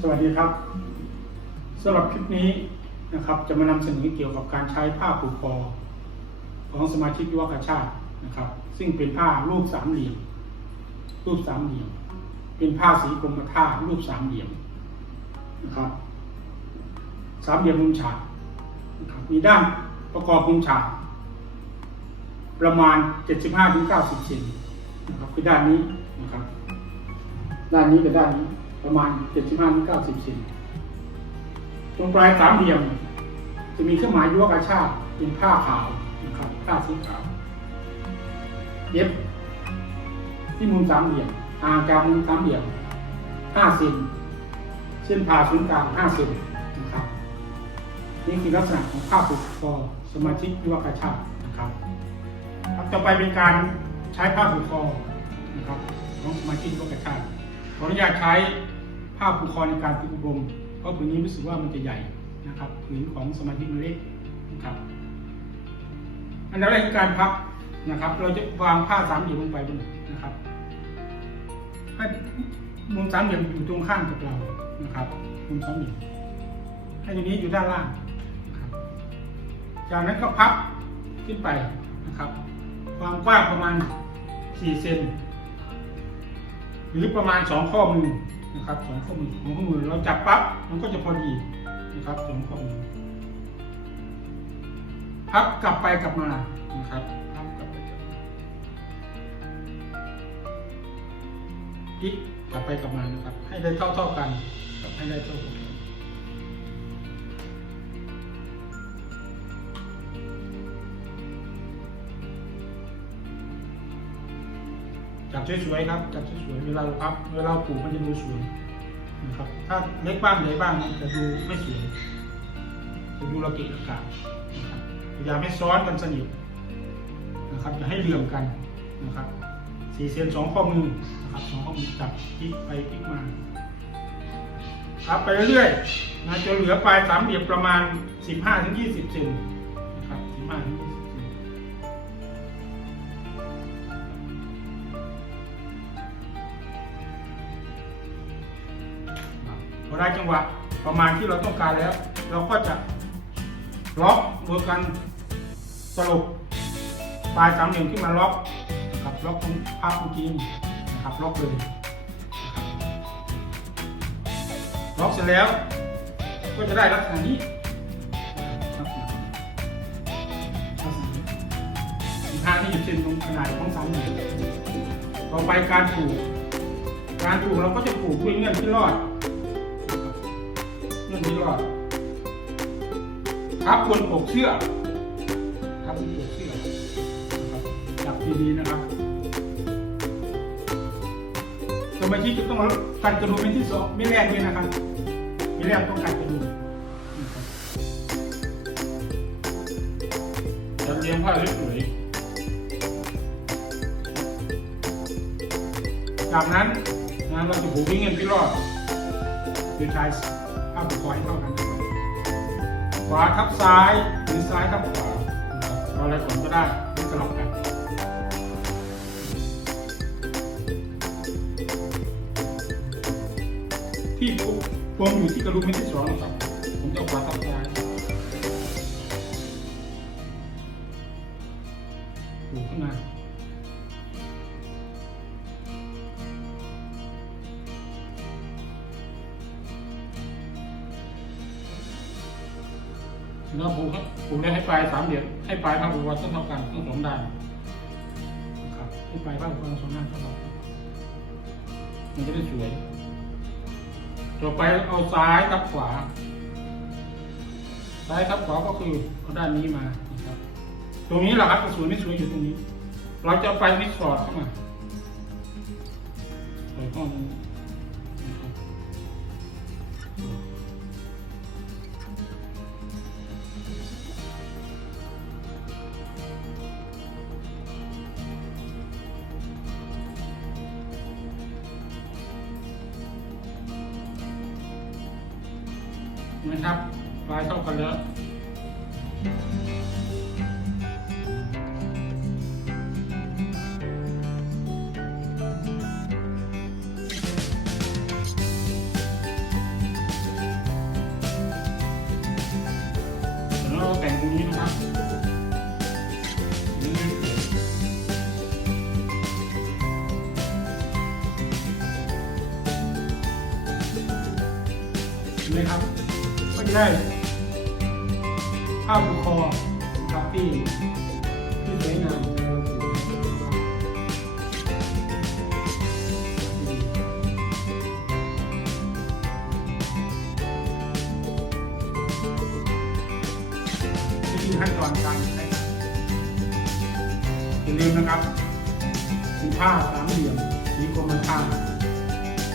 สวัสดีครับสำหรับคลิปนี้นะครับจะมานำเสนอเกี่ยวกับการใช้ผ้าผูกคอของสมาชิกยุวกชาตินะครับ ซึ่งเป็นผ้ารูปสามเหลี่ยม รูปสามเหลี่ยม เป็นผ้าสีกรมท่ารูปสามเหลี่ยมนะครับสามเหลี่ยมมุมฉากนะครับมีด้านประกอบมุมฉากประมาณ 75-90เซนนะครับคือด้านนี้นะครับด้านนี้กับด้านนี้ ประมาณ 75-90เซนตรงปลายสามเหลี่ยม จะมีเครื่องหมายยุวกาชาติเป็นผ้าขาวนะครับผ้าสีขาวเย็บที่มุมสามเหลี่ยมห่างจากมุมสามเหลี่ยม5เซนเส้นผ่าศูนย์กลาง5เซนนะครับนี่คือลักษณะของผ้าผูกคอสมาชิกยุวกาชาตินะครับครับต่อไปเป็นการใช้ผ้าผูกคอนะครับของสมาชิกยุวกาชาติขออนุญาตใช้ ผ้าผูกคอในการฝึกอบรมเพราะผืนนี้รู้สึกว่ามันจะใหญ่นะครับผืนของสมาชิกมันเล็กนะครับ อันดับแรกคือการพับนะครับ เราจะวางผ้าสามเหลี่ยมลงไปบนนะครับให้มุมสามเหลี่ยมอยู่ตรงข้างกับเรานะครับมุมสามเหลี่ยมให้ตรงนี้อยู่ด้านล่างนะครับจากนั้นก็พับขึ้นไปนะครับ ความกว้างประมาณ4เซนหรือประมาณสองข้อมือ นะครับสองข้อมือของข้อมือเราจับปั๊บมันก็จะพอดีนะครับสองข้อมือพับกลับไปกลับมานะครับพับกลับไปกลับมาพลิกกลับไปกลับมานะครับ ให้ได้เท่าเท่าๆกันให้ได้เท่ากัน จับสวยๆครับจับสวยๆเวลาเราพับเวลาเราปลูกมันจะดูสวยนะครับถ้าเล็กบ้างใหญ่บ้างจะดูไม่สวยจะดูระเกะระกะนะครับพยายามให้ซ้อนกันสนิทนะครับอย่าให้เหลื่อมกันนะครับสี่เซนสองข้อมือนะครับสองข้อมือจับพลิกไปพลิกมาพับไปเรื่อยๆนะจนเหลือปลายสามเหลี่ยมประมาณ 15-20เซนนะครับ15-20 เซนพอได้จังหวะประมาณที่เราต้องการแล้ว เราก็จะล็อกโดยการสรุปปลายสามเหลี่ยมที่มันล็อกนะครับล็อกตรงภาพเมื่อกี้นี่นะครับล็อกเลยล็อกเสร็จแล้ว ก็จะได้ลักษณะนี้ลักษณะนี้ลักษณะนี้สิบห้าที่หยิบเส้นตรงขนาดของสามเหลี่ยมต่อไปการผูก การผูกเราก็จะผูกด้วยเงื่อนที่รอด นี้ก็ทับบนปกเชือทับบนปกเชือนะครับจับดีๆนะครับสมาชิกจะต้องกันกระดุมเป็นที่สองไม่แรกเลยนะครับไม่แรกต้องกันกระดุมนจัดเรียงผ้าสวยจากนั้นนะเราจะผูกวิ่งเงินที่รอดโดย ใช้ข้ามคอยเท่ากันนะครับขวาทับซ้ายหรือซ้ายทับขวาเราอะไรผลก็ได้สลับกันที่ผมอยู่ที่กระดุมเม็ดที่สองนะครับผมจะขวาทับซ้ายผูกขึ้นมาแล้วผูครับผูกได้ให้ปลายสามเหลี่ยมให้ปลายผ้าผูวัดเท่ากันทั้งสองด้านครับให้ปลายผ้าผูกวัดทั้งสองด้านเท่ากันมันจะได้สวย ต่อไปเอาซ้ายทับขวา ซ้ายทับขวาก็คือเอาด้านนี้มานะครับ ตรงนี้แหละครับสวยไม่สวยอยู่ตรงนี้ เราจะไฟมิดสอดเข้ามาใส่ข้อมือ นะครับปลายเข้ากันแล้วเราแต่ตรงนี้นะครับนี่ครับ จะได้ผ้าผูกคอนะครับที่ที่สวยงามวิธีขั้นตอนการใช้อย่าลืมนะครับมีผ้าสามเหลี่ยมมีกรมท่า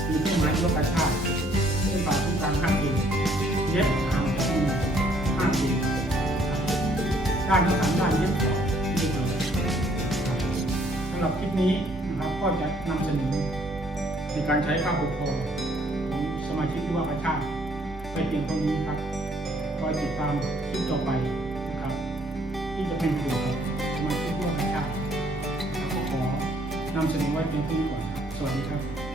มีเครื่องหมายยกกระชากเส้นผ่าทุกการข้างเอง เย็บห่างจากมือห้าเองด้านทั้งสามด้านเย็บสองที่เป็นครับสำหรับคลิปนี้นะครับก็จะนำเสนอในการใช้ผ้าผูกคอของสมาชิกที่ว่ากระชากไปเพียงเท่านี้ครับคอยติดตามคลิปต่อไปนะครับ ที่จะเป็นเกี่ยวกับสมาชิกที่ว่ากระชากก็ขอนำเสนอไว้เพียงเท่านี้ก่อน สวัสดีครับ